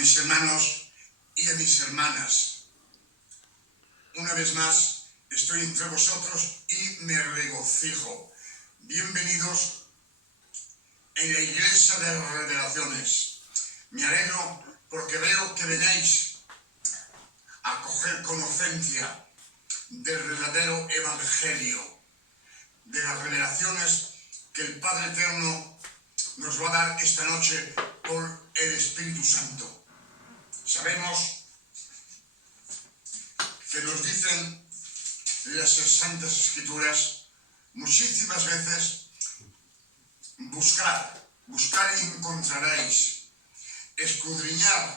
mis hermanos y a mis hermanas. Una vez más estoy entre vosotros y me regocijo. Bienvenidos en la Iglesia de Revelaciones. Me alegro porque veo que venéis a coger conocencia del verdadero Evangelio, de las revelaciones que el Padre Eterno nos va a dar esta noche por el Espíritu Santo. Sabemos que nos dicen las Santas Escrituras muchísimas veces: buscad y encontraréis, escudriñad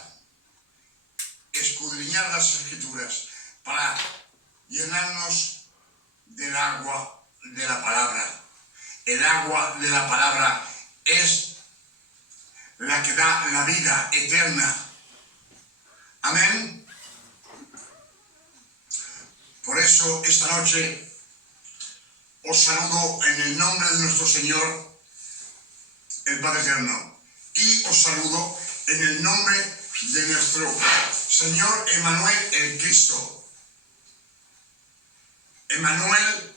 las Escrituras para llenarnos del agua de la palabra. El agua de la palabra es la que da la vida eterna. Amén. Por eso esta noche os saludo en el nombre de nuestro Señor, el Padre Eterno, y os saludo en el nombre de nuestro Señor Emmanuel, el Cristo. Emmanuel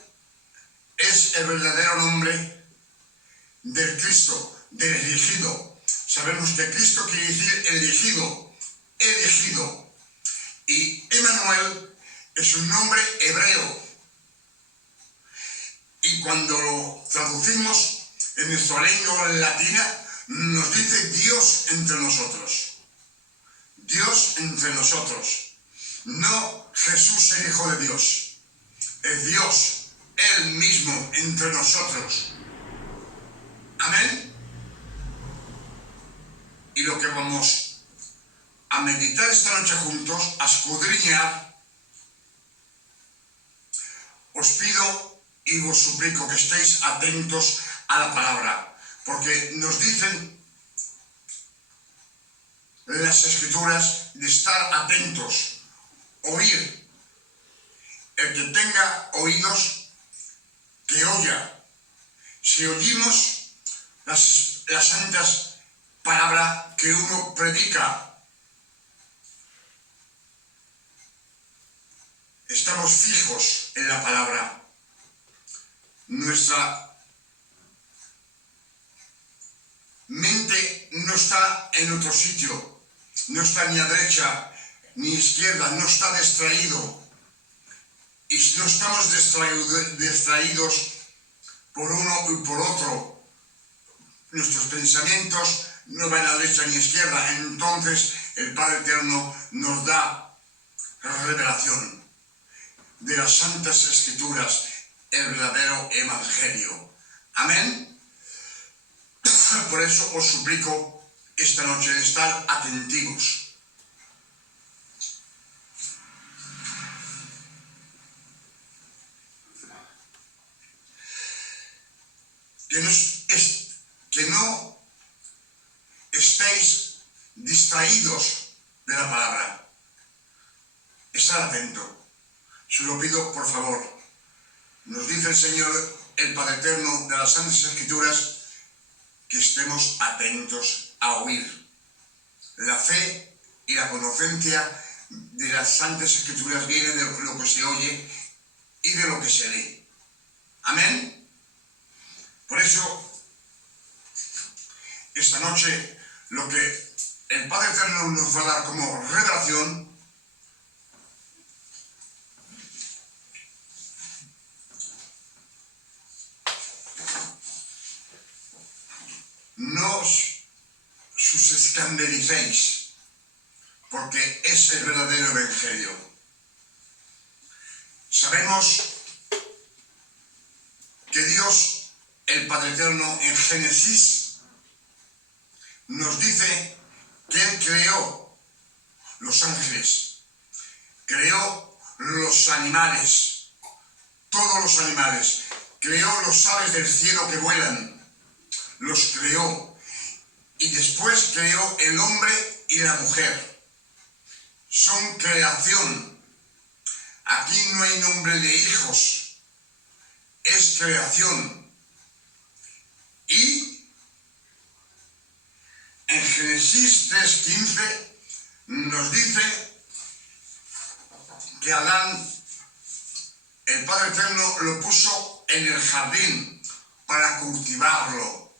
es el verdadero nombre del Cristo, del elegido. Sabemos que Cristo quiere decir elegido. Y Emmanuel es un nombre hebreo. Y cuando lo traducimos en nuestra lengua latina, nos dice Dios entre nosotros. Dios entre nosotros. No Jesús, el Hijo de Dios. Es Dios, Él mismo, entre nosotros. Amén. Y lo que vamos a meditar esta noche juntos, a escudriñar, os pido y os suplico que estéis atentos a la palabra, porque nos dicen las Escrituras de estar atentos, oír. El que tenga oídos, que oya. Si oímos las santas palabras que uno predica, estamos fijos en la palabra. Nuestra mente no está en otro sitio, no está ni a derecha ni a izquierda, no está distraído. Y si no estamos distraídos por uno y por otro, nuestros pensamientos no van a derecha ni a izquierda, entonces el Padre Eterno nos da revelación de las Santas Escrituras, el verdadero Evangelio. Amén. Por eso os suplico esta noche de estar atentivos. Que no estéis distraídos de la palabra. Estar atento. Se lo pido, por favor. Nos dice el Señor, el Padre Eterno, de las Santas Escrituras, que estemos atentos a oír. La fe y la conocencia de las Santas Escrituras viene de lo que se oye y de lo que se lee. Amén. Por eso, esta noche, lo que el Padre Eterno nos va a dar como revelación no os escandalicéis, porque es el verdadero Evangelio. Sabemos que Dios, el Padre Eterno, en Génesis, nos dice que Él creó los ángeles, creó los animales, todos los animales, creó los aves del cielo que vuelan, los creó, y después creó el hombre y la mujer. Son creación. Aquí no hay nombre de hijos, es creación. Y en Génesis 3:15 nos dice que Adán, el Padre Eterno, lo puso en el jardín para cultivarlo.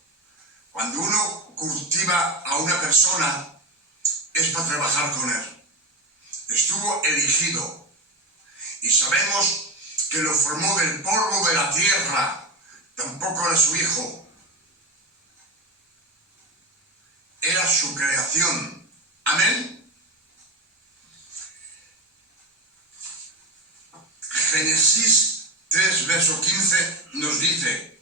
Cuando uno cultiva a una persona es para trabajar con él. Estuvo elegido y sabemos que lo formó del polvo de la tierra. Tampoco era su hijo. Era su creación. Amén. Génesis 3, verso 15 nos dice: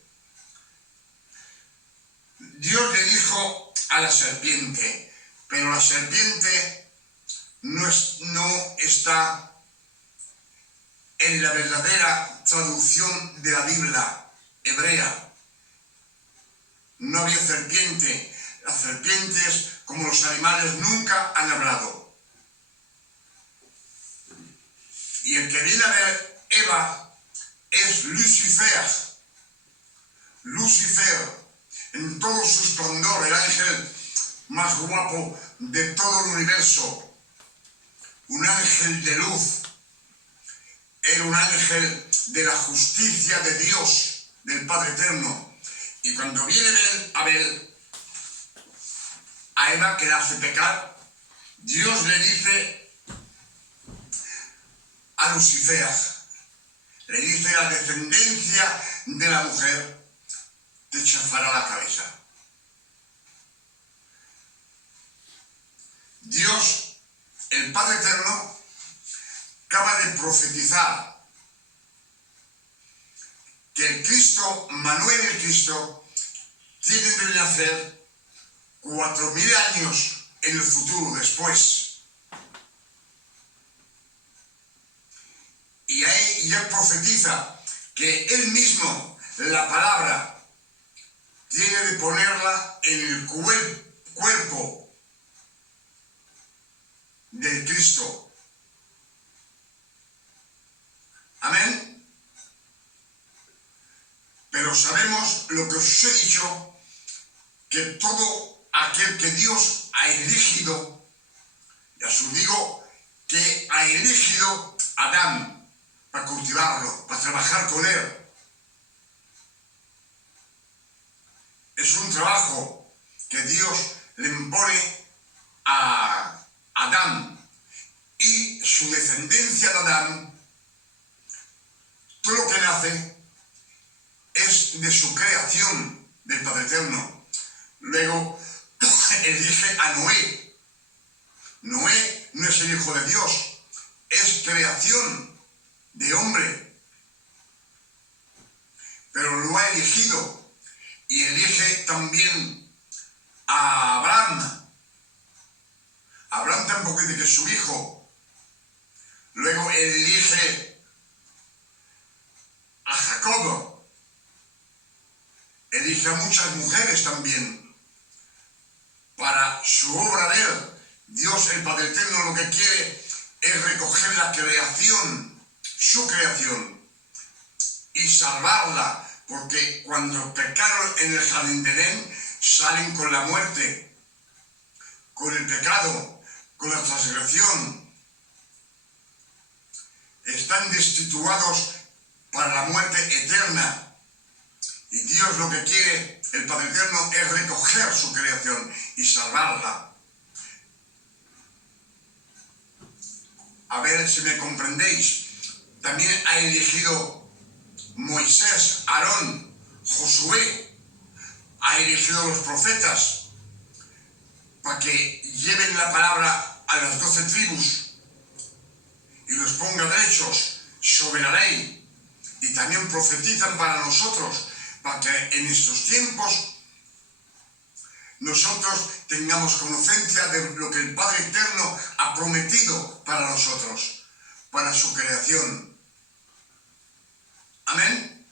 Dios le dijo a la serpiente, pero la serpiente no está en la verdadera traducción de la Biblia hebrea. No había serpiente. Las serpientes, como los animales, nunca han hablado. Y el que viene a ver Eva es Lucifer. Lucifer, en todo su esplendor, el ángel más guapo de todo el universo. Un ángel de luz. Era un ángel de la justicia de Dios, del Padre Eterno. Y cuando viene a ver a Eva, que la hace pecar, Dios le dice a Lucifer, le dice: la descendencia de la mujer te chafará la cabeza. Dios, el Padre Eterno, acaba de profetizar que el Cristo, Manuel el Cristo, tiene de nacer 4000 años en el futuro, después. Y ahí ya profetiza que él mismo, la palabra, tiene de ponerla en el cuerpo del Cristo. Amén. Pero sabemos lo que os he dicho, que todo aquel que Dios ha elegido, ya os digo que ha elegido a Adán para cultivarlo, para trabajar con él. Es un trabajo que Dios le impone a Adán, y su descendencia de Adán, todo lo que nace es de su creación, del Padre Eterno. Luego elige a Noé. Noé no es el hijo de Dios, es creación de hombre, pero lo ha elegido. Y elige también a Abraham. Abraham tampoco dice que es su hijo. Luego elige a Jacob. Elige a muchas mujeres también para su obra de él. Dios, el Padre Eterno, lo que quiere es recoger la creación, su creación, y salvarla. Porque cuando pecaron en el jardín de Edén, salen con la muerte, con el pecado, con la transgresión. Están destituidos para la muerte eterna. Y Dios lo que quiere, el Padre Eterno, es recoger su creación y salvarla. A ver si me comprendéis. También ha elegido Moisés, Aarón, Josué, ha elegido los profetas para que lleven la palabra a las 12 tribus y los ponga derechos sobre la ley, y también profetizan para nosotros, para que en estos tiempos nosotros tengamos conocimiento de lo que el Padre Eterno ha prometido para nosotros, para su creación. Amén.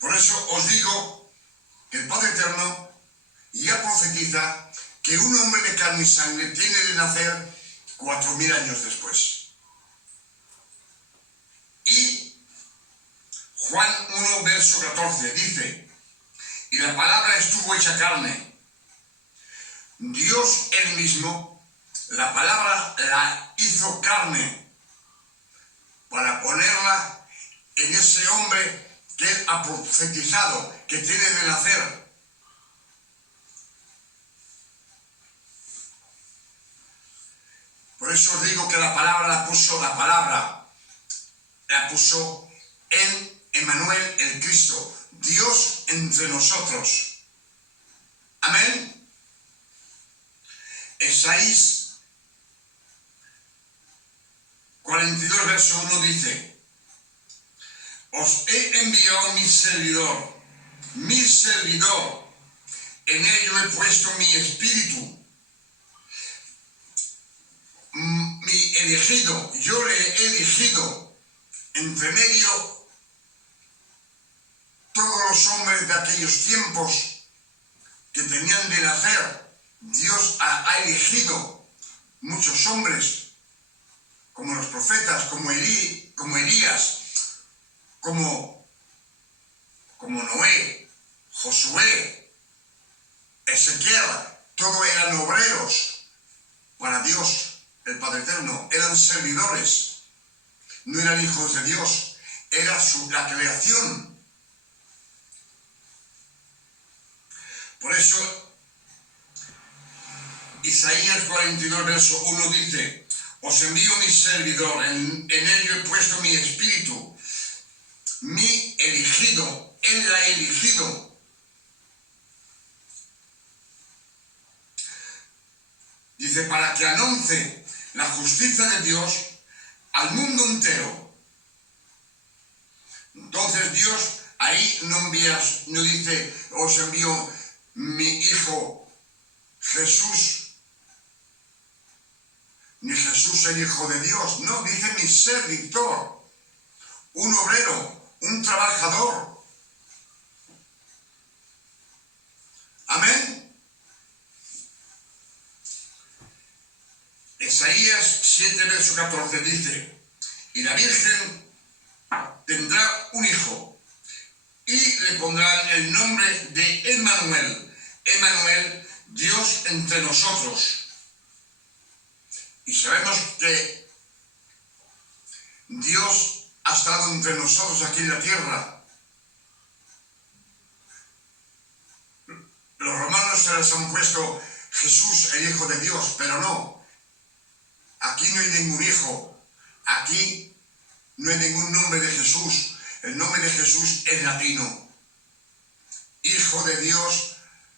Por eso os digo que el Padre Eterno ya profetiza que un hombre de carne y sangre tiene de nacer 4000 años después. Y Juan 1, verso 14 dice: y la palabra estuvo hecha carne Dios él mismo, la palabra la hizo carne para ponerla en ese hombre que él ha profetizado, que tiene de nacer. Por eso os digo que la palabra la puso en Emmanuel, el Cristo, Dios entre nosotros. Amén. Isaías 42, verso 1 dice: os he enviado mi servidor, en ello he puesto mi espíritu. Mi elegido, yo le he elegido entre medio todos los hombres de aquellos tiempos que tenían de nacer. Dios ha elegido muchos hombres, como los profetas, como Elías, como Noé, Josué, Ezequiel. Todos eran obreros para Dios, el Padre Eterno. Eran servidores, no eran hijos de Dios, era la creación. Por eso Isaías 42, verso 1 dice: os envío mi servidor, en ello he puesto mi espíritu, mi elegido, él la ha elegido. Dice, para que anuncie la justicia de Dios al mundo entero. Entonces Dios ahí no dice, os envío mi hijo Jesús, ni Jesús el Hijo de Dios. No, dice mi servidor, un obrero, un trabajador. Amén. Isaías 7, verso 14 dice: y la Virgen tendrá un hijo y le pondrán el nombre de Emmanuel. Emmanuel, Dios entre nosotros. Y sabemos que Dios ha estado entre nosotros aquí en la tierra. Los romanos se les han puesto Jesús, el Hijo de Dios, pero no. Aquí no hay ningún hijo. Aquí no hay ningún nombre de Jesús. El nombre de Jesús es latino. Hijo de Dios.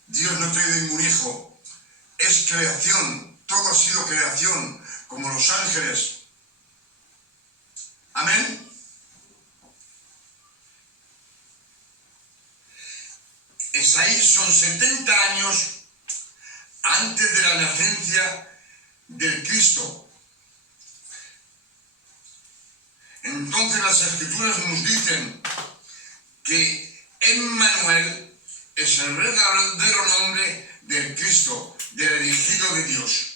Dios no tiene ningún hijo. Es creación. Todo ha sido creación, como los ángeles. Amén. Isaías son 70 años antes de la nacencia del Cristo. Entonces las Escrituras nos dicen que Emmanuel es el verdadero nombre del Cristo, del elegido de Dios.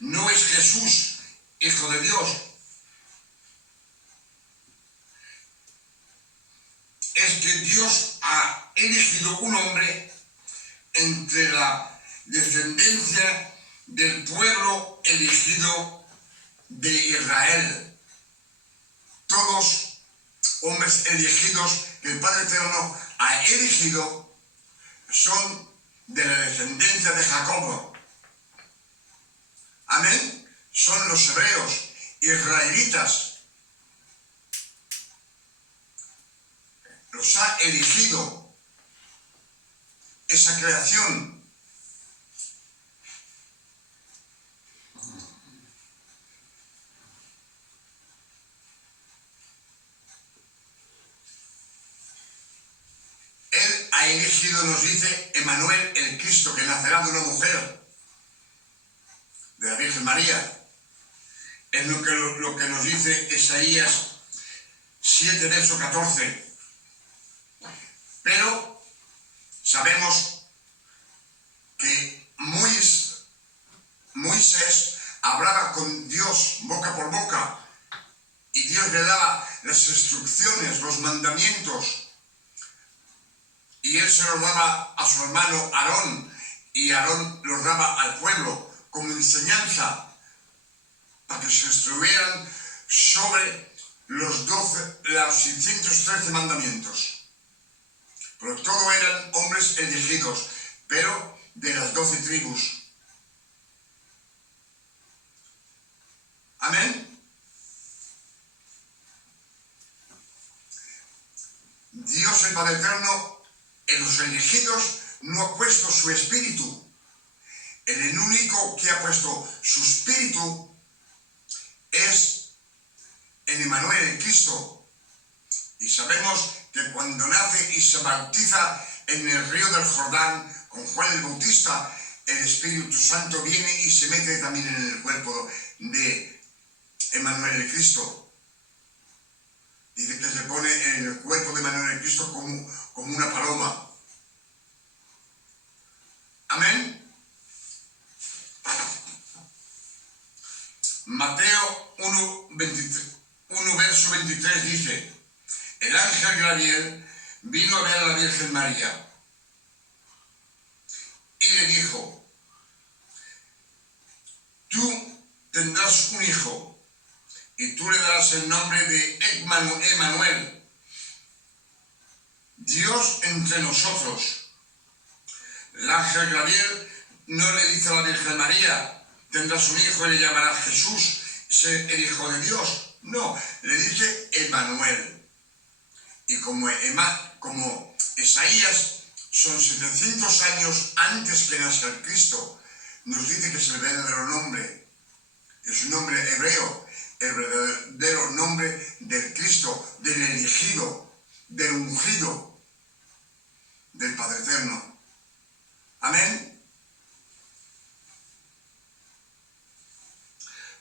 No es Jesús, Hijo de Dios. Es que Dios ha elegido un hombre entre la descendencia del pueblo elegido de Israel. Todos hombres elegidos que el Padre Eterno ha elegido son de la descendencia de Jacob. Amén. Son los hebreos, israelitas. Los ha elegido esa creación. Él ha elegido, nos dice Emmanuel, el Cristo, que nacerá de una mujer, de la Virgen María. Es lo que nos dice Isaías 7, verso 14. Pero sabemos que Moisés hablaba con Dios boca por boca y Dios le daba las instrucciones, los mandamientos, y él se los daba a su hermano Aarón, y Aarón los daba al pueblo como enseñanza para que se instruyeran sobre los 613 mandamientos. Pero todos eran hombres elegidos, pero de las 12 tribus. Amén. Dios el Padre Eterno en los elegidos no ha puesto su espíritu. El único que ha puesto su espíritu es en Emmanuel, en Cristo. Y sabemos que cuando nace y se bautiza en el río del Jordán con Juan el Bautista, el Espíritu Santo viene y se mete también en el cuerpo de Emmanuel, el Cristo. Dice que se pone en el cuerpo de Emmanuel, el Cristo, como una paloma. Amén. Mateo 1, verso 23 dice: el ángel Gabriel vino a ver a la Virgen María y le dijo: tú tendrás un hijo y tú le darás el nombre de Emmanuel, Dios entre nosotros. El ángel Gabriel no le dice a la Virgen María: tendrás un hijo y le llamarás Jesús, el Hijo de Dios. No, le dice Emmanuel. Y como Isaías son 700 años antes que nazca el Cristo, nos dice que es el verdadero nombre. Es un nombre hebreo, el verdadero nombre del Cristo, del elegido, del ungido, del Padre Eterno. Amén.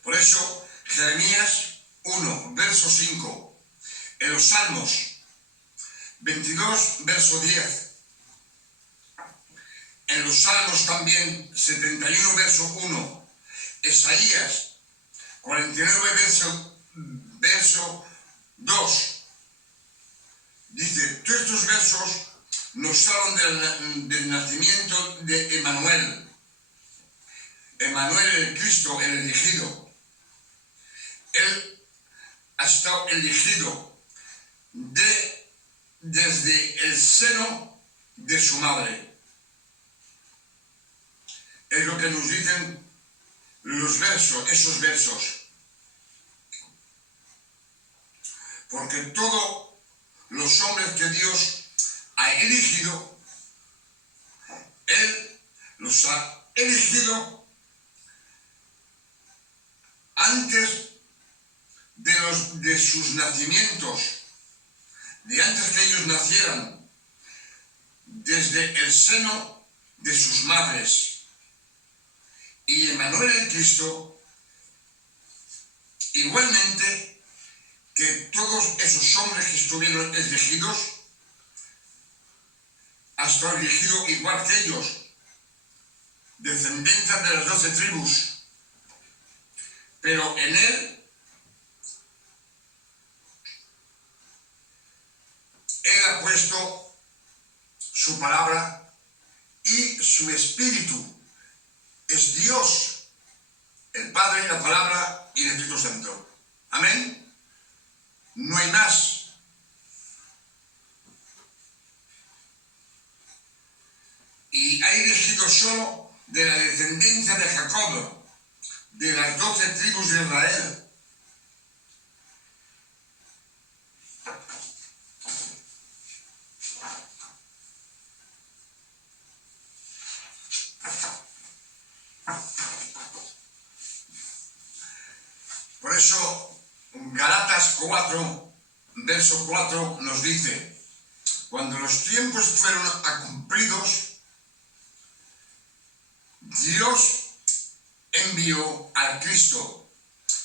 Por eso, Jeremías 1, verso 5, en los Salmos 22, verso 10, en los Salmos también 71, verso 1, Isaías 49, verso 2, dice: todos estos versos nos hablan del nacimiento de Emmanuel, el Cristo, el elegido. Él ha estado elegido desde el seno de su madre. Es lo que nos dicen esos versos. Porque todos los hombres que Dios ha elegido, Él los ha elegido antes de sus nacimientos, de antes que ellos nacieran, desde el seno de sus madres. Y Emmanuel el Cristo, igualmente que todos esos hombres que estuvieron elegidos, ha estado elegido igual que ellos, descendencia de las 12 tribus. Pero en él ha puesto su palabra y su espíritu. Es Dios, el Padre, la palabra y el Espíritu Santo. Amén. No hay más. Y ha elegido solo de la descendencia de Jacob, de las 12 tribus de Israel. Por eso, Galatas 4, verso 4 nos dice: cuando los tiempos fueron cumplidos, Dios envió al Cristo,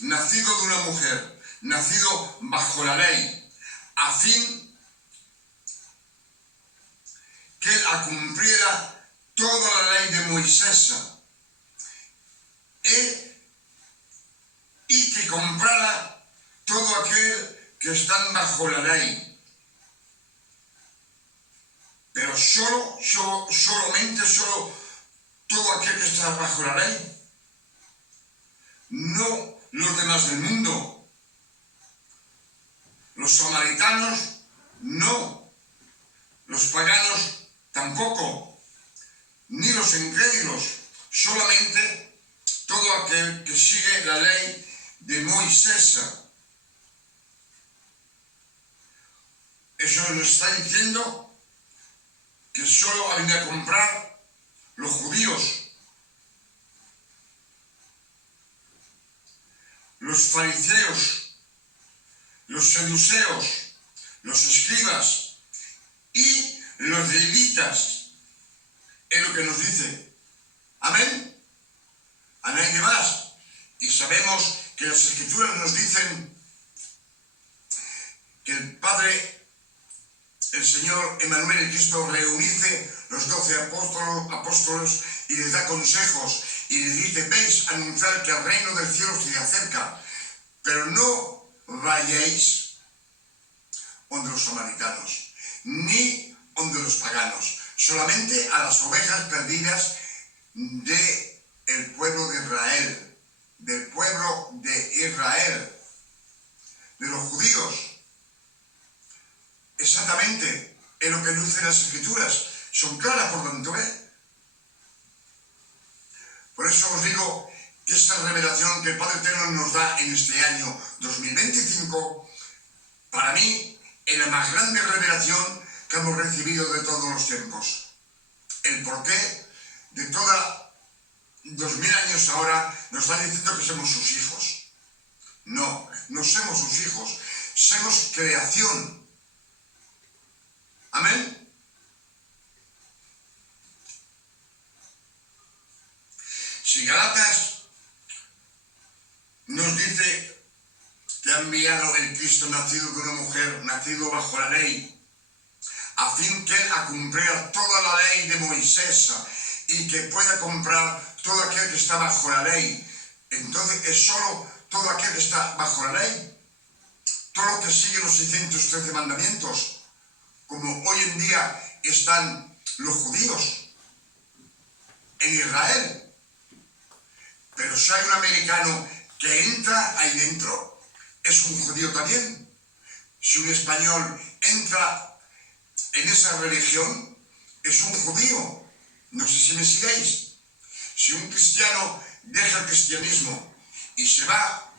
nacido de una mujer, nacido bajo la ley, a fin que él cumpliera toda la ley de Moisés y que comprara todo aquel que están bajo la ley. Pero solamente todo aquel que está bajo la ley, no los demás del mundo. Los samaritanos no, los paganos tampoco, ni los incrédulos, solamente todo aquel que sigue la ley de Moisés. Eso nos está diciendo que solo han de comprar los judíos. Los fariseos, los saduceos, los escribas y los levitas, es lo que nos dice. Amén. A nadie más. Y sabemos que las Escrituras nos dicen que el Padre, el Señor Emmanuel, el Cristo, reunice los 12 apóstoles y les da consejos y les dice: veis anunciar que el reino del cielo se acerca, pero no vayáis donde los samaritanos, ni donde los paganos, solamente a las ovejas perdidas del pueblo de Israel, del pueblo de Israel, de los judíos. Exactamente, es lo que nos dicen las Escrituras, son claras por tanto, Por eso os digo que esta revelación que el Padre Eterno nos da en este año 2025, para mí es la más grande revelación que hemos recibido de todos los tiempos. El porqué de toda 2000 años ahora nos están diciendo que somos sus hijos. No, no somos sus hijos, somos creación. Amén. Si Gálatas nos dice que ha enviado el Cristo nacido de una mujer, nacido bajo la ley, a fin que él cumpliera toda la ley de Moisés y que pueda comprar todo aquel que está bajo la ley, entonces es solo todo aquel que está bajo la ley, todo lo que sigue los 613 mandamientos, como hoy en día están los judíos en Israel. Pero si hay un americano que entra ahí dentro, es un judío también. Si un español entra en esa religión, es un judío. No sé si me sigáis. Si un cristiano deja el cristianismo y se va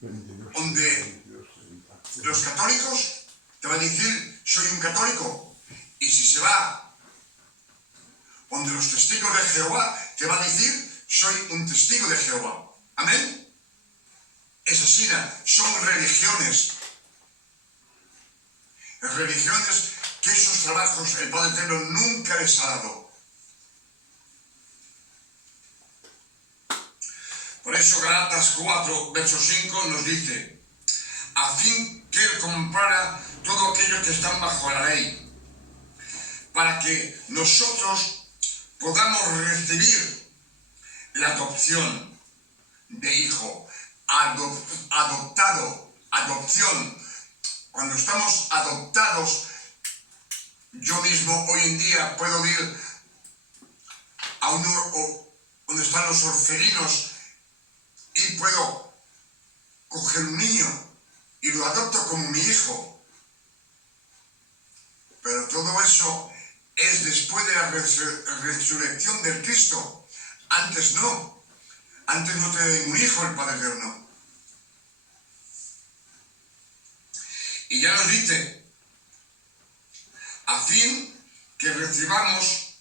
donde los católicos, te va a decir: soy un católico. Y si se va donde los testigos de Jehová, te va a decir: soy un testigo de Jehová. Amén. Es así, son religiones. Religiones que esos trabajos el Padre Eterno nunca les ha dado. Por eso Gálatas 4, verso 5 nos dice: a fin que él comprara todo aquello que están bajo la ley, para que nosotros podamos recibir la adopción de hijo, adoptado, adopción. Cuando estamos adoptados, yo mismo hoy en día puedo ir a donde están los orfelinos y puedo coger un niño y lo adopto como mi hijo. Pero todo eso es después de la resurrección del Cristo. Antes no. Antes no te dio un hijo el Padre Eterno. Y ya nos dice: a fin que recibamos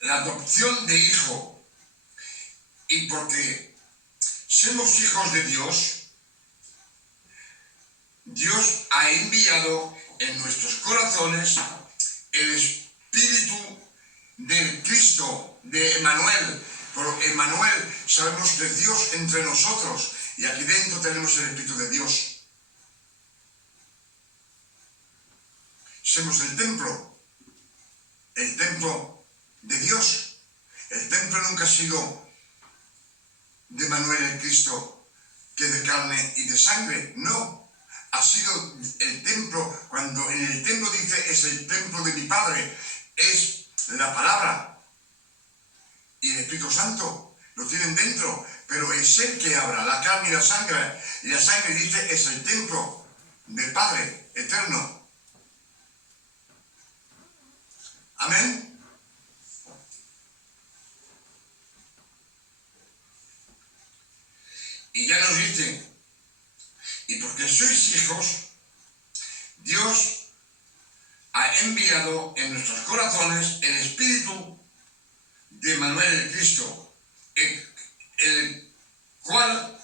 la adopción de hijo. Y porque somos hijos de Dios, Dios ha enviado en nuestros corazones el Espíritu del Cristo, de Emmanuel. Por Emmanuel sabemos que es Dios entre nosotros, y aquí dentro tenemos el Espíritu de Dios. Somos el templo de Dios. El templo nunca ha sido de Emmanuel el Cristo, que de carne y de sangre, no. Ha sido el templo, cuando en el templo dice: es el templo de mi Padre, es la palabra. y el Espíritu Santo lo tienen dentro, pero es Él que habla, la carne y la sangre dice es el templo del Padre eterno. Amén. Y ya nos dice, y porque sois hijos, Dios ha enviado en nuestros corazones el Espíritu de Manuel el Cristo, el cual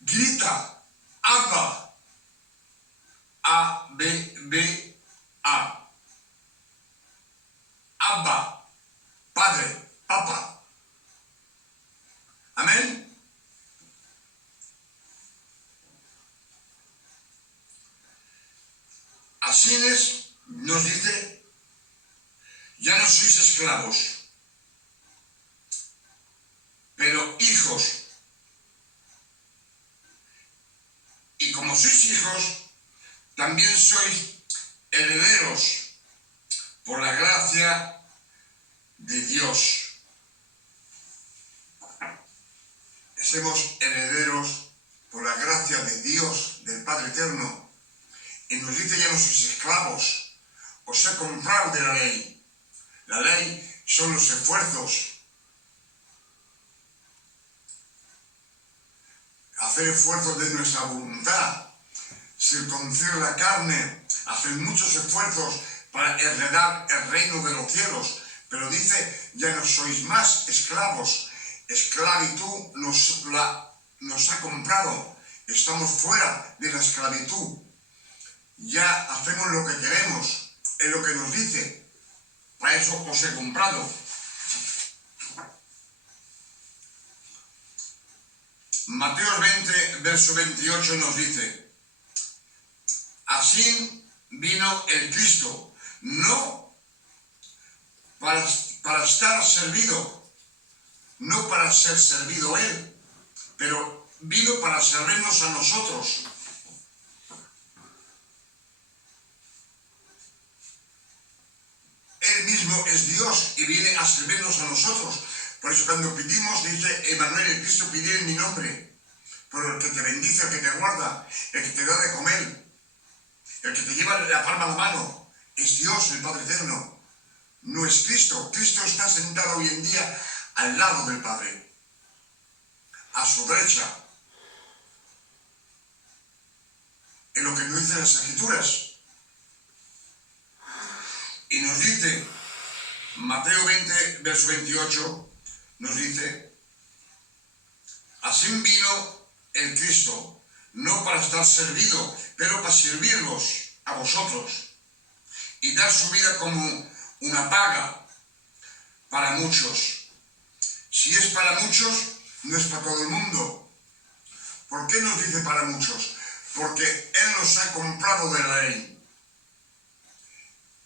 grita, Abba, A-B-B-A, Abba, Padre, Papa. Amén. Así es, nos dice, ya no sois esclavos, pero hijos. Y como sois hijos, también sois herederos por la gracia de Dios. Somos herederos por la gracia de Dios, del Padre Eterno. Y nos dice, ya no sois esclavos, os he comprado de la ley. La ley son los esfuerzos. Hacer esfuerzos de nuestra voluntad, circuncidar la carne, hacer muchos esfuerzos para heredar el reino de los cielos. Pero dice, ya no sois más esclavos. Esclavitud nos ha comprado. Estamos fuera de la esclavitud. Ya hacemos lo que queremos, es lo que nos dice. Para eso os he comprado. Mateo 20, verso 28 nos dice, así vino el Cristo, no para estar servido, no para ser servido Él, pero vino para servirnos a nosotros. Él mismo es Dios y viene a servirnos a nosotros. Por eso cuando pedimos, dice Emanuel, el Cristo, pide en mi nombre. Por el que te bendice, el que te guarda, el que te da de comer, el que te lleva la palma a la mano, es Dios, el Padre Eterno. No es Cristo. Cristo está sentado hoy en día al lado del Padre, a su derecha. En lo que nos dicen las Escrituras. Y nos dice, Mateo 20, verso 28, nos dice, así vino el Cristo, no para estar servido, pero para servirlos a vosotros y dar su vida como una paga para muchos. Si es para muchos, no es para todo el mundo. ¿Por qué nos dice para muchos? Porque Él nos ha comprado de la ley.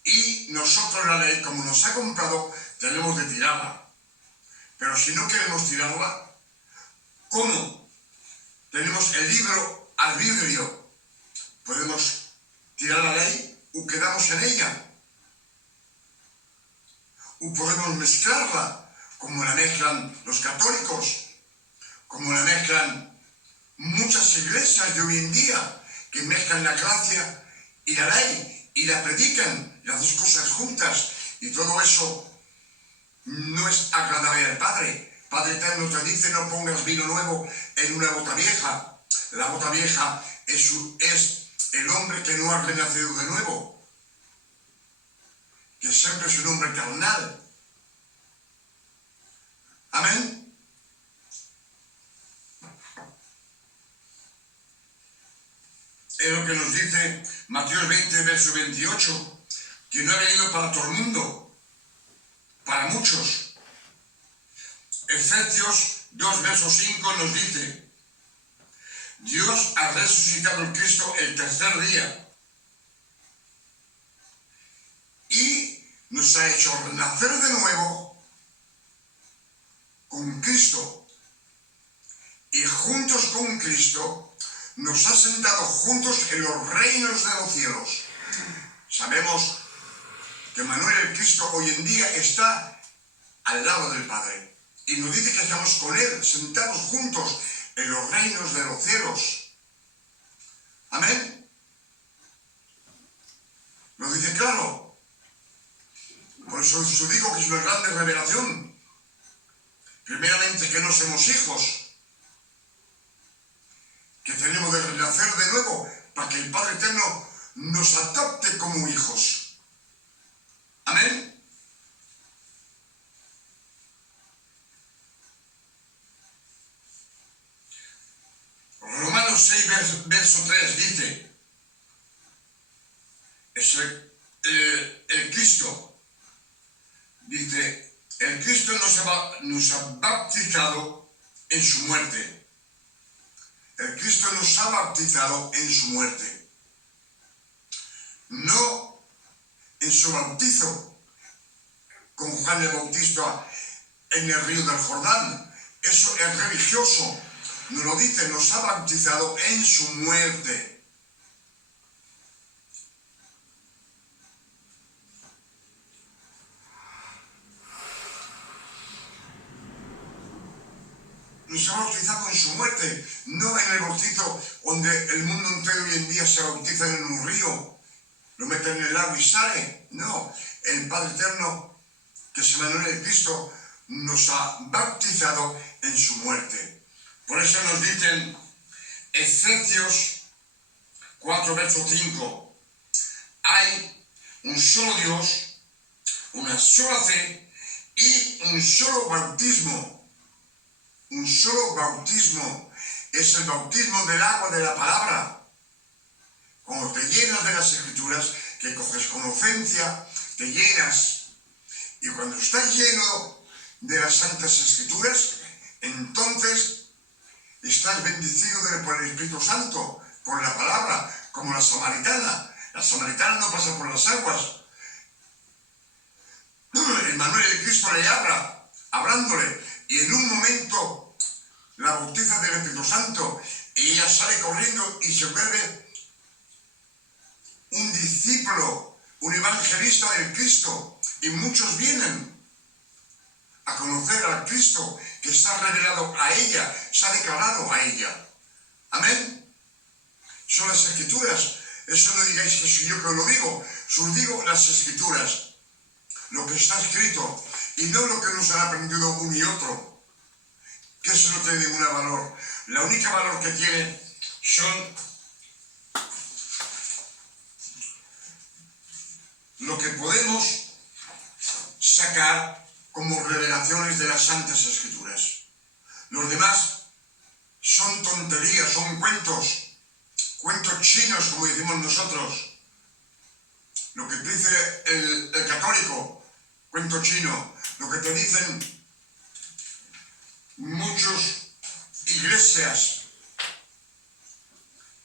Y nosotros la ley, como nos ha comprado, tenemos de tirarla. Pero si no queremos tirarla, ¿cómo? Tenemos el libro albedrío. Podemos tirar la ley o quedamos en ella. O podemos mezclarla, como la mezclan los católicos, como la mezclan muchas iglesias de hoy en día, que mezclan la gracia y la ley. Y la predican, las dos cosas juntas, y todo eso no es agradable al Padre. Padre Eterno te dice, no pongas vino nuevo en una bota vieja. La bota vieja es el hombre que no ha renacido de nuevo, que siempre es un hombre carnal. Amén. Es lo que nos dice Mateo 20, verso 28, que no ha venido para todo el mundo, para muchos. Efesios 2, verso 5 nos dice, Dios ha resucitado a Cristo el tercer día y nos ha hecho renacer de nuevo con Cristo. Y juntos con Cristo nos ha sentado juntos en los reinos de los cielos. Sabemos que Manuel el Cristo hoy en día está al lado del Padre. Y nos dice que estamos con Él, sentados juntos en los reinos de los cielos. Amén. Lo dice claro. Por eso digo que es una grande revelación. Primeramente que no somos hijos, que tenemos de renacer de nuevo para que el Padre Eterno nos adopte como hijos. Amén. Romanos 6, verso 3 dice, es el Cristo, dice, el Cristo nos ha bautizado en su muerte. El Cristo nos ha bautizado en su muerte. No en su bautizo, con Juan el Bautista en el río del Jordán. Eso es religioso. Nos lo dice, nos ha bautizado en su muerte. Nos ha bautizado en su muerte, no en el bautizo donde el mundo entero hoy en día se bautiza en un río, lo meten en el agua y sale. No, el Padre Eterno, que es Emmanuel el Cristo, nos ha bautizado en su muerte. Por eso nos dicen Efesios 4, verso 5, hay un solo Dios, una sola fe y un solo bautismo. Un solo bautismo es el bautismo del agua de la palabra. Cuando te llenas de las Escrituras, que coges con ofensa, te llenas. Y cuando estás lleno de las Santas Escrituras, entonces estás bendecido por el Espíritu Santo, por la palabra, como la samaritana. La samaritana no pasa por las aguas. Emmanuel el Cristo le habla, hablándole, y en un momento la bautiza del Espíritu Santo, y ella sale corriendo y se vuelve un discípulo, un evangelista del Cristo, y muchos vienen a conocer al Cristo que está revelado a ella, se ha declarado a ella. Amén. Son las Escrituras. Eso no digáis que soy yo que os lo digo. Os digo las Escrituras, lo que está escrito, y no lo que nos han aprendido uno y otro, que eso no tiene ningún valor. La única valor que tiene son lo que podemos sacar como revelaciones de las Santas Escrituras. Los demás son tonterías, son cuentos chinos, como decimos nosotros. Lo que te dice el católico, cuento chino. Lo que te dicen muchas iglesias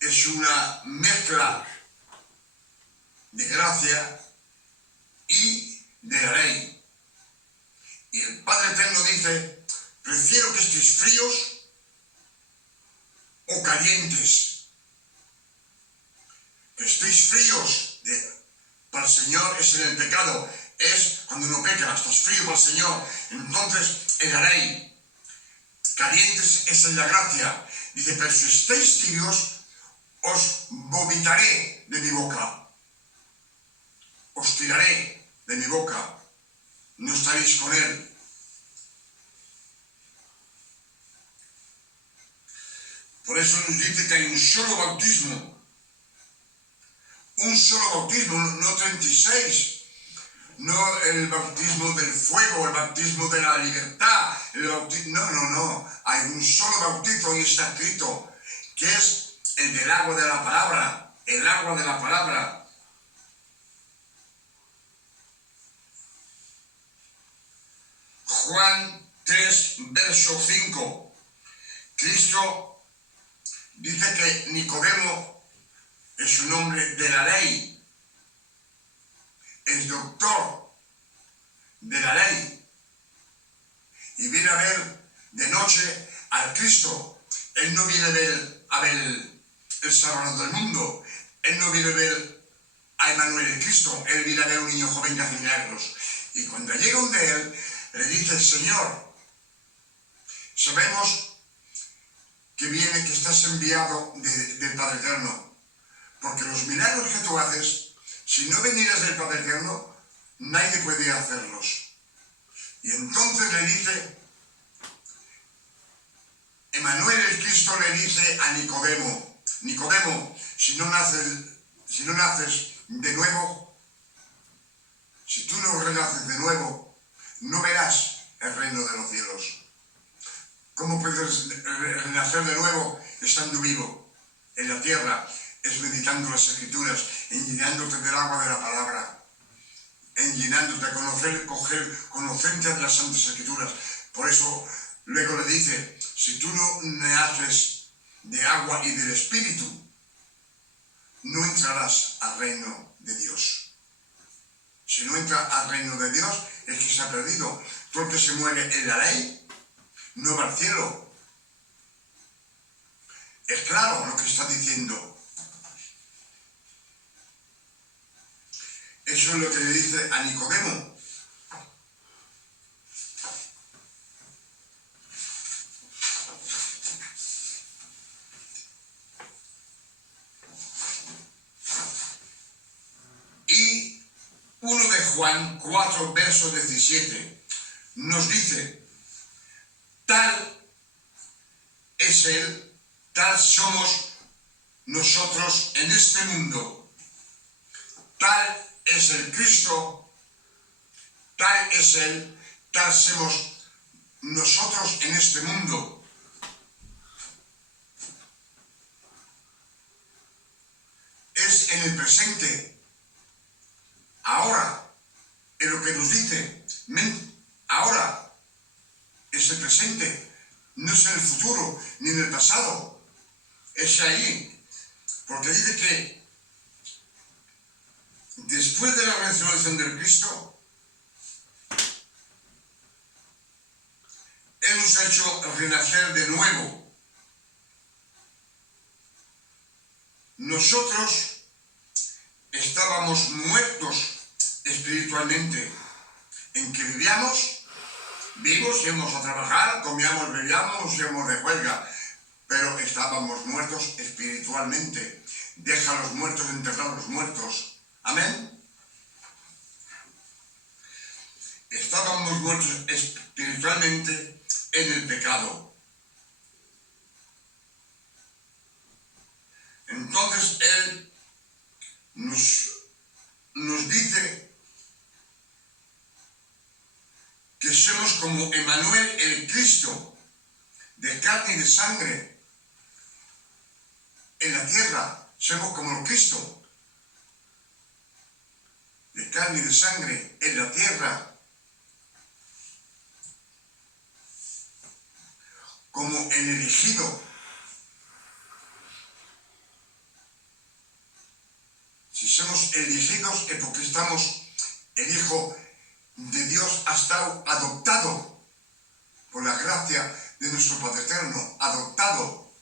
es una mezcla de gracia y de ley. Y el Padre Eterno dice, prefiero que estéis fríos o calientes. Que estéis fríos para el Señor es en el pecado. Es cuando uno peca, estás frío para el Señor. Entonces, en la ley. Calientes es en la gracia. Dice, pero si estáis tibios, os vomitaré de mi boca. Os tiraré de mi boca. No estaréis con Él. Por eso nos dice que hay un solo bautismo. Un solo bautismo, no 36. No el bautismo del fuego, el bautismo de la libertad. No. Hay un solo bautizo y está escrito, que es el del agua de la palabra. El agua de la palabra. Juan 3, verso 5. Cristo dice que Nicodemo es un hombre de la ley, es doctor de la ley, y viene a ver de noche al Cristo. Él no viene a ver el Salvador del mundo, él no viene a ver a Emmanuel el Cristo, él viene a ver a un niño joven que hace milagros. Y cuando llega donde él, le dice: Señor, sabemos que estás enviado del Padre Eterno, porque los milagros que tú haces, si no vinieras del Padre Eterno, nadie puede hacerlos. Y entonces le dice, Emmanuel el Cristo le dice a Nicodemo: Nicodemo, si no naces de nuevo, si tú no renaces de nuevo, no verás el reino de los cielos. ¿Cómo puedes renacer de nuevo estando vivo en la tierra? Es meditando las Escrituras, en llenándote del agua de la palabra, en llenándote de conocerte de las Santas Escrituras. Por eso luego le dice: si tú no naces de agua y del Espíritu, no entrarás al reino de Dios. Si no entra al reino de Dios, es que se ha perdido. Todo el que se mueve en la ley no va al cielo. Es claro lo que está diciendo. Eso es lo que le dice a Nicodemo. Y 1 de Juan 4, verso 17, nos dice: tal es Él, tal somos nosotros en este mundo. Tal es el Cristo, tal es Él, tal somos nosotros en este mundo. Es en el presente, ahora, es lo que nos dice. Ahora es el presente, no es en el futuro ni en el pasado, es ahí, porque dice que después de la resurrección del Cristo, Él nos ha hecho renacer de nuevo. Nosotros estábamos muertos espiritualmente, en que vivíamos, vivos, íbamos a trabajar, comíamos, bebíamos, íbamos de huelga, pero estábamos muertos espiritualmente. Deja a los muertos enterrar a los muertos. Amén. Estábamos muertos espiritualmente en el pecado. Entonces Él nos dice que somos como Emmanuel el Cristo, de carne y de sangre, en la tierra. Somos como el Cristo, de carne y de sangre, en la tierra. Como el elegido. Si somos elegidos es porque el Hijo de Dios ha estado adoptado por la gracia de nuestro Padre Eterno, adoptado.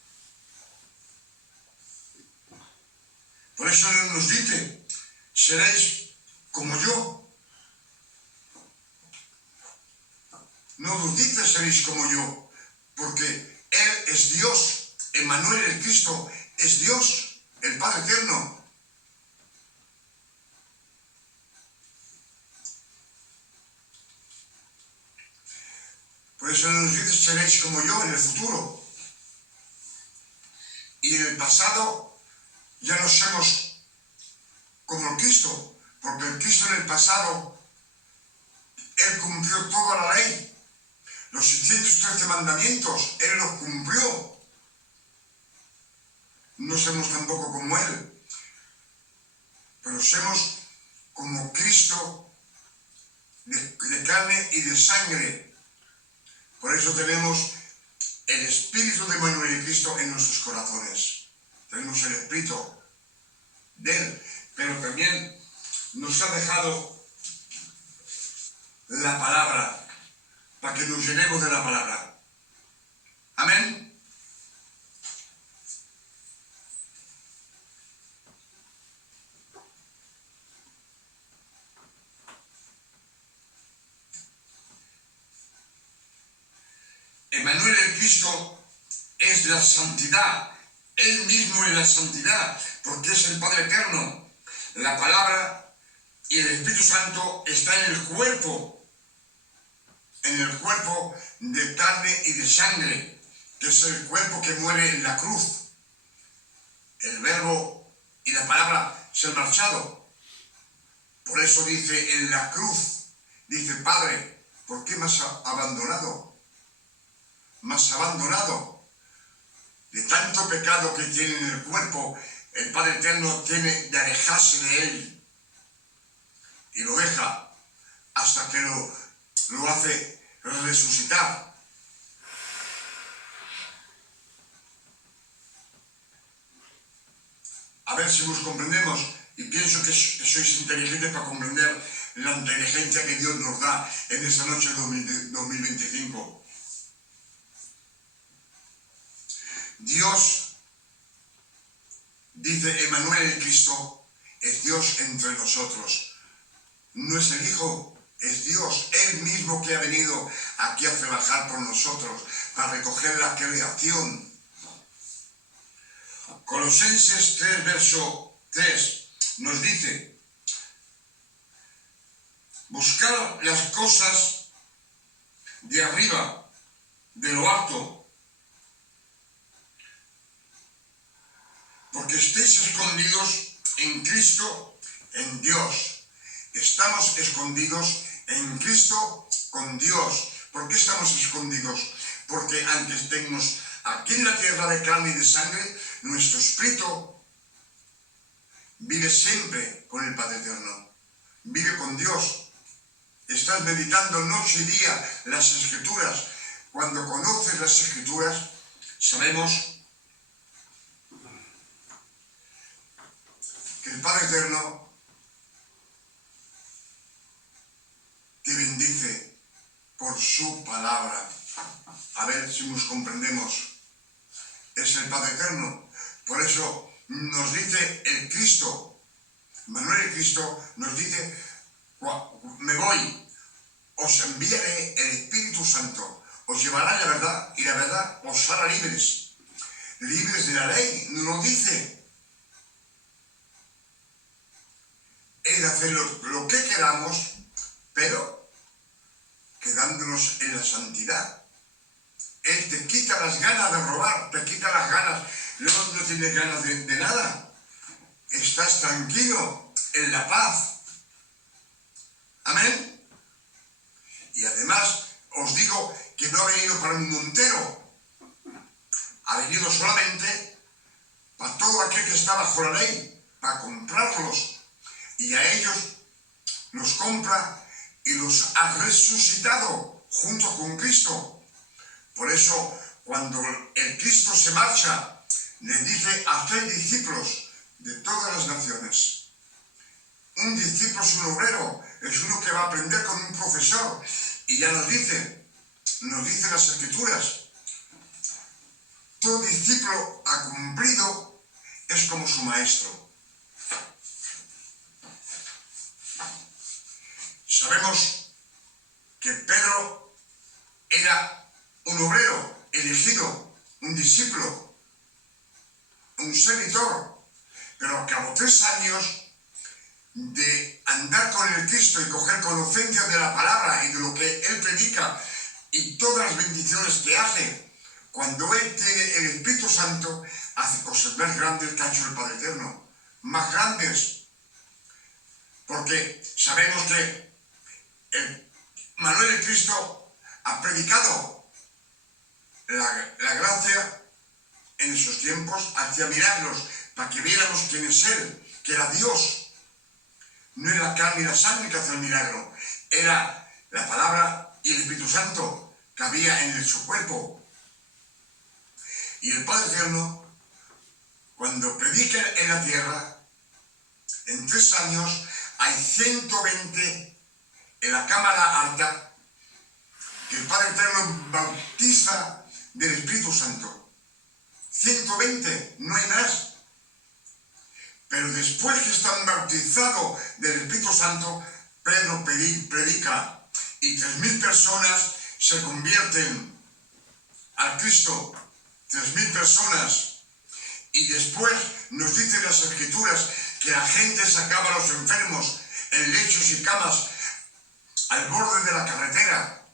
Por eso Él nos dice: seréis como yo. No nos dice seréis como yo, porque Él es Dios. Emmanuel el Cristo es Dios, el Padre Eterno. Por eso nos dice: seréis como yo en el futuro. Y en el pasado ya no somos como el Cristo, porque el Cristo en el pasado, Él cumplió toda la ley. Los 613 mandamientos, Él los cumplió. No somos tampoco como Él, pero somos como Cristo, de carne y de sangre. Por eso tenemos el Espíritu de Emmanuel y Cristo en nuestros corazones. Tenemos el Espíritu de Él, pero también nos ha dejado la palabra, para que nos llenemos de la palabra. Amén. Cristo es la santidad. Él mismo es la santidad, porque es el Padre Eterno. La palabra y el Espíritu Santo está en el cuerpo de carne y de sangre, que es el cuerpo que muere en la cruz. El verbo y la palabra se han marchado. Por eso dice en la cruz, dice: Padre, ¿por qué me has abandonado? Me has abandonado. De tanto pecado que tiene en el cuerpo, el Padre Eterno tiene de alejarse de él. Y lo deja hasta que lo hace resucitar. A ver si nos comprendemos, y pienso que sois inteligentes para comprender la inteligencia que Dios nos da en esta noche 2025. Dios, dice Emmanuel el Cristo, es Dios entre nosotros. No es el Hijo, es Dios, Él mismo que ha venido aquí a trabajar por nosotros, para recoger la creación. Colosenses 3, verso 3, nos dice: buscar las cosas de arriba, de lo alto, porque estéis escondidos en Cristo, en Dios. Estamos escondidos en Cristo con Dios. ¿Por qué estamos escondidos? Porque aunque estemos aquí en la tierra de carne y de sangre, nuestro espíritu vive siempre con el Padre Eterno. Vive con Dios. Estás meditando noche y día las Escrituras. Cuando conoces las Escrituras, sabemos que el Padre Eterno te bendice por su palabra. A ver si nos comprendemos. Es el Padre Eterno. Por eso nos dice el Cristo, Manuel el Cristo, nos dice: me voy, os enviaré el Espíritu Santo, os llevará la verdad, y la verdad os hará libres. Libres de la ley, nos lo dice. Es hacer lo que queramos, pero quedándonos en la santidad. Él te quita las ganas de robar, te quita las ganas, luego no tienes ganas de nada. Estás tranquilo, en la paz. Amén. Y además os digo que no ha venido para un montero, ha venido solamente para todo aquel que está bajo la ley, para comprarlos. Y a ellos los compra y los ha resucitado junto con Cristo. Por eso, cuando el Cristo se marcha, le dice: haced discípulos de todas las naciones. Un discípulo es un obrero, es uno que va a aprender con un profesor. Y ya nos dice las Escrituras: todo discípulo ha cumplido, es como su maestro. Sabemos que Pedro era un obrero elegido, un discípulo, un servidor, pero que a los 3 años de andar con el Cristo y coger conocencia de la palabra y de lo que Él predica y todas las bendiciones que hace, cuando Él tiene el Espíritu Santo, hace cosas más grandes que ha hecho el Padre Eterno, más grandes, porque sabemos que Manuel el Cristo ha predicado la gracia en esos tiempos, hacía milagros para que viéramos quién es Él, que era Dios. No era la carne y la sangre que hacía el milagro, era la palabra y el Espíritu Santo que había en su cuerpo. Y el Padre Eterno, cuando predica en la tierra, en 3 años hay 120 en la cámara alta que el Padre Eterno bautiza del Espíritu Santo. 120, no hay más. Pero después que están bautizados del Espíritu Santo, Pedro predica y 3.000 personas se convierten al Cristo, 3.000 personas. Y después nos dicen las Escrituras que la gente sacaba a los enfermos en lechos y camas al borde de la carretera,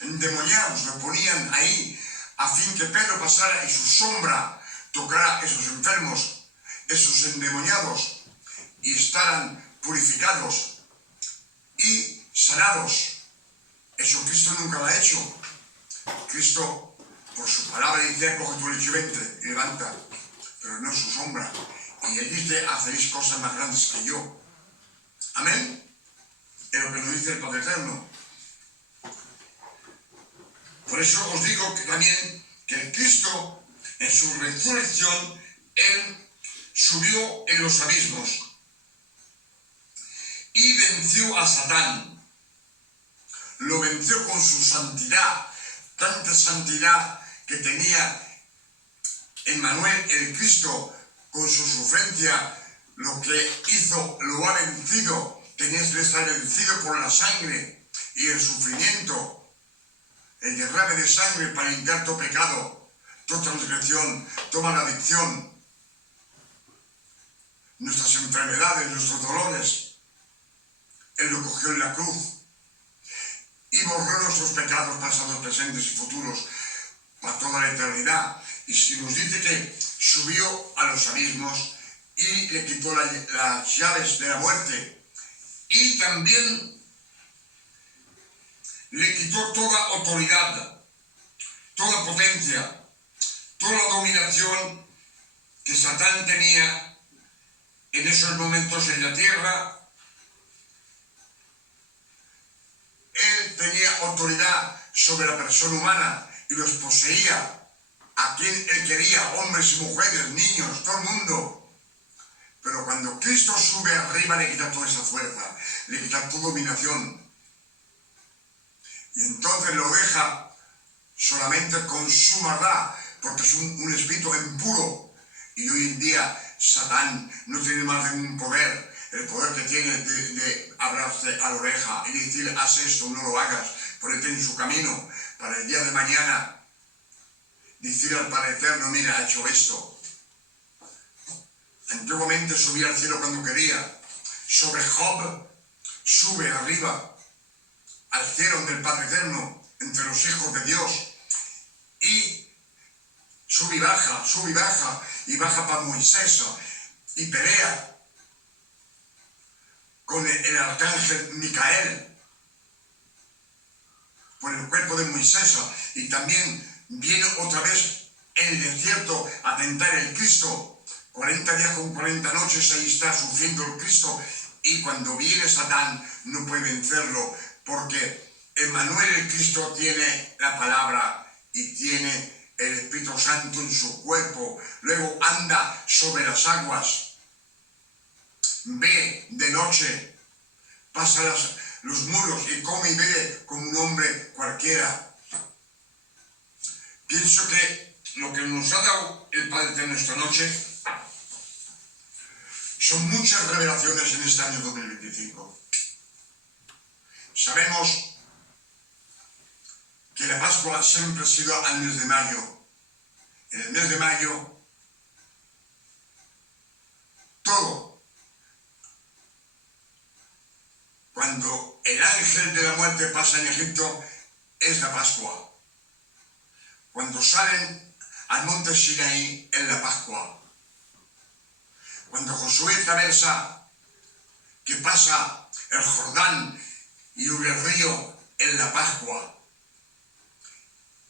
endemoniados, los ponían ahí a fin que Pedro pasara y su sombra tocara a esos enfermos, esos endemoniados, y estaran purificados y sanados. Eso Cristo nunca lo ha hecho. Cristo, por su palabra, dice: coge tu lecho y vente, y levanta, pero no su sombra. Y él dice: haceréis cosas más grandes que yo. Amén. Es lo que nos dice el Padre Eterno. Por eso os digo que también que el Cristo, en su resurrección, él subió en los abismos y venció a Satán. Lo venció con su santidad, tanta santidad que tenía Emmanuel, el Cristo, con su sufrencia. Lo que hizo lo ha vencido. Tenías que estar vencido por la sangre y el sufrimiento, el derrame de sangre para limpiar tu pecado, tu transgresión, tu maledicción, nuestras enfermedades, nuestros dolores. Él lo cogió en la cruz y borró nuestros pecados pasados, presentes y futuros para toda la eternidad. Y si nos dice que subió a los abismos y le quitó las llaves de la muerte, y también le quitó toda autoridad, toda potencia, toda dominación que Satán tenía en esos momentos en la tierra. Él tenía autoridad sobre la persona humana y los poseía a quien él quería, hombres y mujeres, niños, todo el mundo. Pero cuando Cristo sube arriba, le quita toda esa fuerza, le quita toda dominación. Y entonces lo deja solamente con su maldad, porque es un espíritu impuro. Y hoy en día Satán no tiene más de un poder, el poder que tiene de hablarse a la oreja y decir: haz esto, no lo hagas, ponete en su camino, para el día de mañana decir al Padre Eterno: mira, ha hecho esto. Antiguamente subía al cielo cuando quería. Sobre Job, sube arriba al cielo del Padre Eterno, entre los hijos de Dios, y sube y baja para Moisés, y pelea con el arcángel Micael por el cuerpo de Moisés, y también viene otra vez en el desierto a tentar el Cristo. 40 días con 40 noches ahí está sufriendo el Cristo, y cuando viene Satán no puede vencerlo, porque Emmanuel, el Cristo, tiene la palabra y tiene el Espíritu Santo en su cuerpo. Luego anda sobre las aguas, ve de noche, pasa los muros y come y bebe como un hombre cualquiera. Pienso que lo que nos ha dado el Padre Eterno esta noche son muchas revelaciones en este año 2025. Sabemos que la Pascua siempre ha sido al mes de mayo. En el mes de mayo, todo. Cuando el ángel de la muerte pasa en Egipto, es la Pascua. Cuando salen al monte Sinaí, es la Pascua. Cuando Josué atraviesa, que pasa el Jordán y el río, en la Pascua.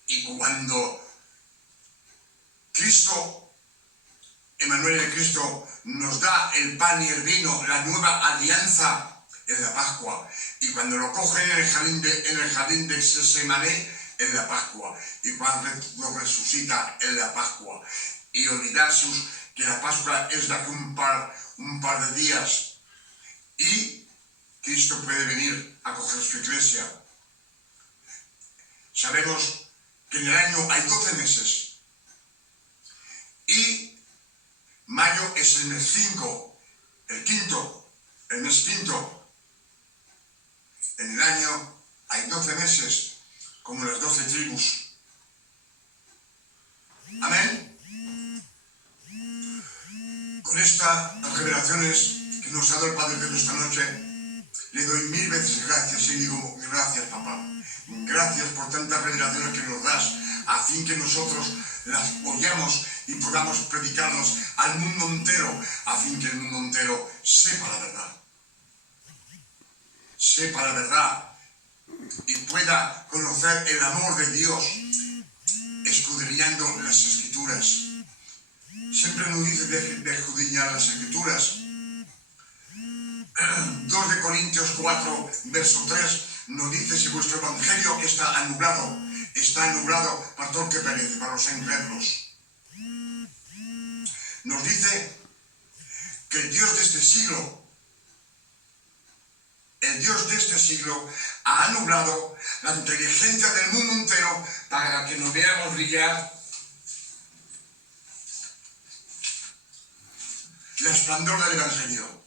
Y cuando Cristo, Emmanuel el Cristo, nos da el pan y el vino, la nueva alianza, en la Pascua. Y cuando lo cogen en el jardín de Setsemaní, en la Pascua. Y cuando lo resucita, en la Pascua. Y olvidarse que la Pascua es de aquí un par de días, y Cristo puede venir a coger su iglesia. Sabemos que en el año hay 12 meses, y mayo es el mes 5, el mes quinto. En el año hay 12 meses, como las 12 tribus. Amén. Con estas revelaciones que nos ha dado el Padre de esta noche, le doy 1000 veces gracias y digo, gracias, papá. Gracias por tantas revelaciones que nos das, a fin que nosotros las oyamos y podamos predicarlas al mundo entero, a fin que el mundo entero sepa la verdad. Sepa la verdad y pueda conocer el amor de Dios, escudriñando las Escrituras. Siempre nos dice de escudriñar las Escrituras. 2 de Corintios 4, verso 3, nos dice: si vuestro evangelio está nublado para todo el que perece, para los incrédulos. Nos dice que el Dios de este siglo ha nublado la inteligencia del mundo entero para que nos veamos brillar el esplendor del evangelio.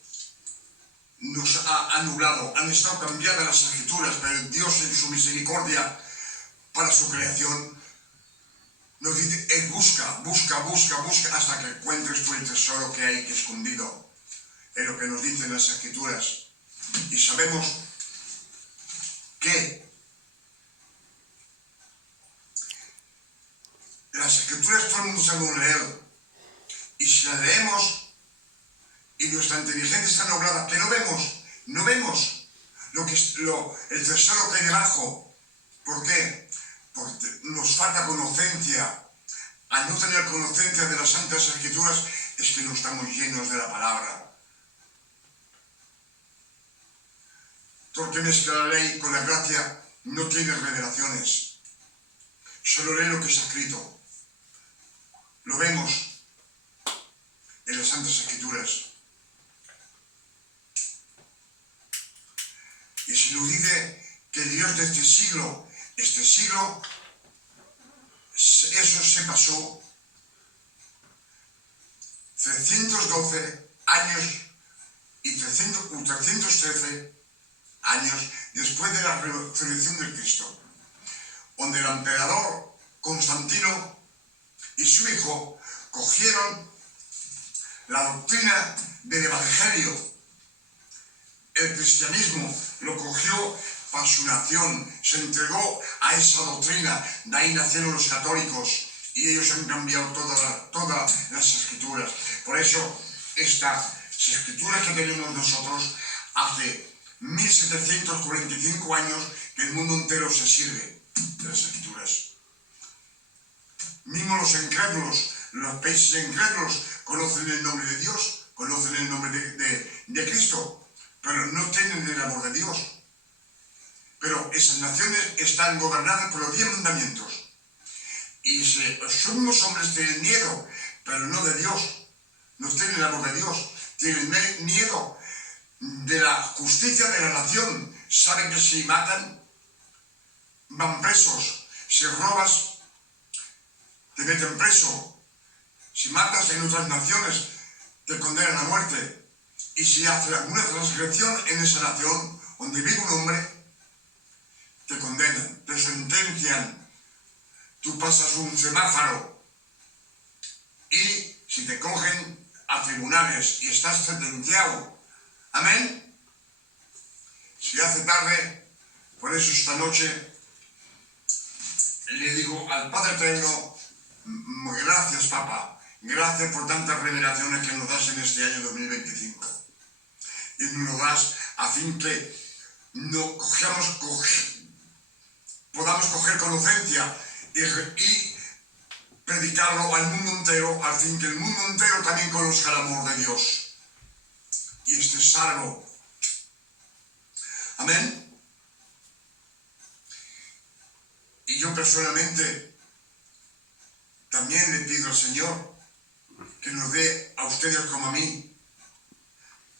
Nos ha nublado, han estado cambiadas las Escrituras, pero Dios en su misericordia para su creación nos dice: busca hasta que encuentres tú el tesoro que hay escondido. Es lo que nos dicen las Escrituras. Y sabemos que las Escrituras todo el mundo sabe leer, y si las leemos y nuestra inteligencia está nublada, que no vemos el tesoro que hay debajo. ¿Por qué? Porque nos falta conocencia. Al no tener conocencia de las Santas Escrituras, es que no estamos llenos de la palabra. Todo el que mezcla la ley con la gracia no tiene revelaciones. Solo lee lo que está escrito. Lo vemos en las Santas Escrituras. Y si nos dice que el Dios de este siglo, eso se pasó 312 años y 313 años después de la resurrección de Cristo, donde el emperador Constantino y su hijo cogieron la doctrina del Evangelio. El cristianismo lo cogió para su nación, se entregó a esa doctrina, de ahí nacieron los católicos y ellos han cambiado todas las Escrituras. Por eso estas Escrituras que tenemos nosotros hace 1745 años que el mundo entero se sirve de las Escrituras. Mismo los incrédulos, los países incrédulos conocen el nombre de Dios, conocen el nombre de Cristo, pero no tienen el amor de Dios. Pero esas naciones están gobernadas por los 10 mandamientos. Y son unos hombres que tienen miedo, pero no de Dios. No tienen el amor de Dios. Tienen miedo de la justicia de la nación. Saben que si matan, van presos. Si robas, te meten preso. Si matas en otras naciones, te condenan a muerte. Y si haces alguna transgresión en esa nación donde vive un hombre, te condenan, te sentencian. Tú pasas un semáforo y si te cogen a tribunales y estás sentenciado. Amén. Si hace tarde, por eso esta noche le digo al Padre Eterno: gracias, papá. Gracias por tantas revelaciones que nos das en este año 2025. Y nos lo das a fin que no podamos coger conocencia y predicarlo al mundo entero, al fin que el mundo entero también conozca el amor de Dios y esté salvo. Amén. Y yo personalmente también le pido al Señor que nos dé a ustedes como a mí,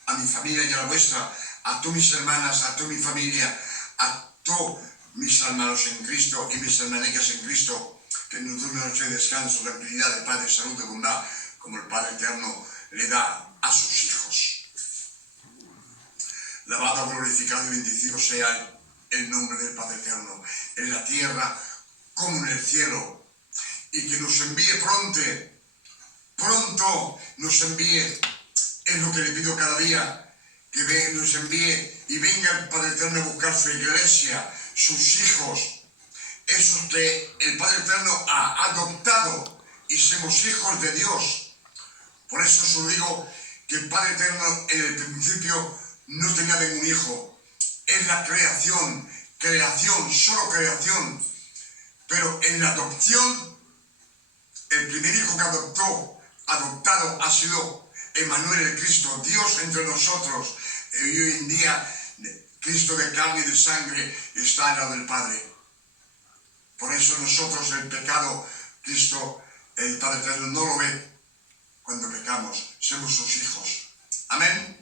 a mi familia y a la vuestra, a todas mis hermanas, a toda mi familia, a todos mis hermanos en Cristo y mis hermanecas en Cristo, que nos dé una noche de descanso, tranquilidad, de paz, de salud, de bondad, como el Padre Eterno le da a sus hijos. Alabado, glorificado y bendecido sea el nombre del Padre Eterno, en la tierra como en el cielo. y que nos envíe pronto nos envíe, es lo que le pido cada día, que nos envíe y venga el Padre Eterno a buscar su iglesia, sus hijos, esos que el Padre Eterno ha adoptado y somos hijos de Dios. Por eso os digo que el Padre Eterno en el principio no tenía ningún hijo. Es la creación, solo creación. Pero en la adopción, el primer hijo que adoptado ha sido Emmanuel, el Cristo, Dios entre nosotros. Y hoy en día, Cristo de carne y de sangre está al lado del Padre. Por eso nosotros el pecado, Cristo, el Padre Eterno no lo ve cuando pecamos, somos sus hijos. Amén.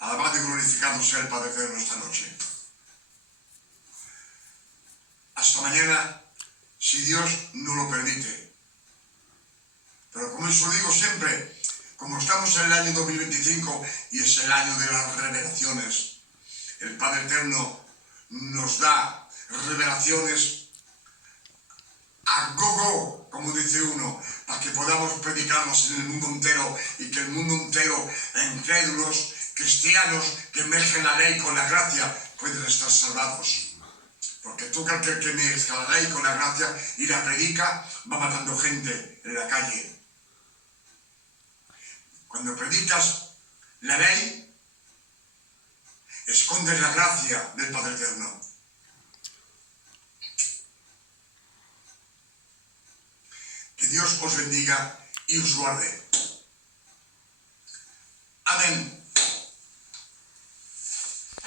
Alabado y glorificado sea el Padre Eterno esta noche. Hasta mañana, si Dios no lo permite. Pero como eso digo siempre, como estamos en el año 2025 y es el año de las revelaciones, el Padre Eterno nos da revelaciones a gogo, como dice uno, para que podamos predicarlas en el mundo entero y que el mundo entero, incrédulos, cristianos, que mezclen la ley con la gracia, pueden estar salvados. Porque tú que mezcla la ley con la gracia y la predica, va matando gente en la calle. Cuando predicas la ley, escondes la gracia del Padre Eterno. Que Dios os bendiga y os guarde. Amén.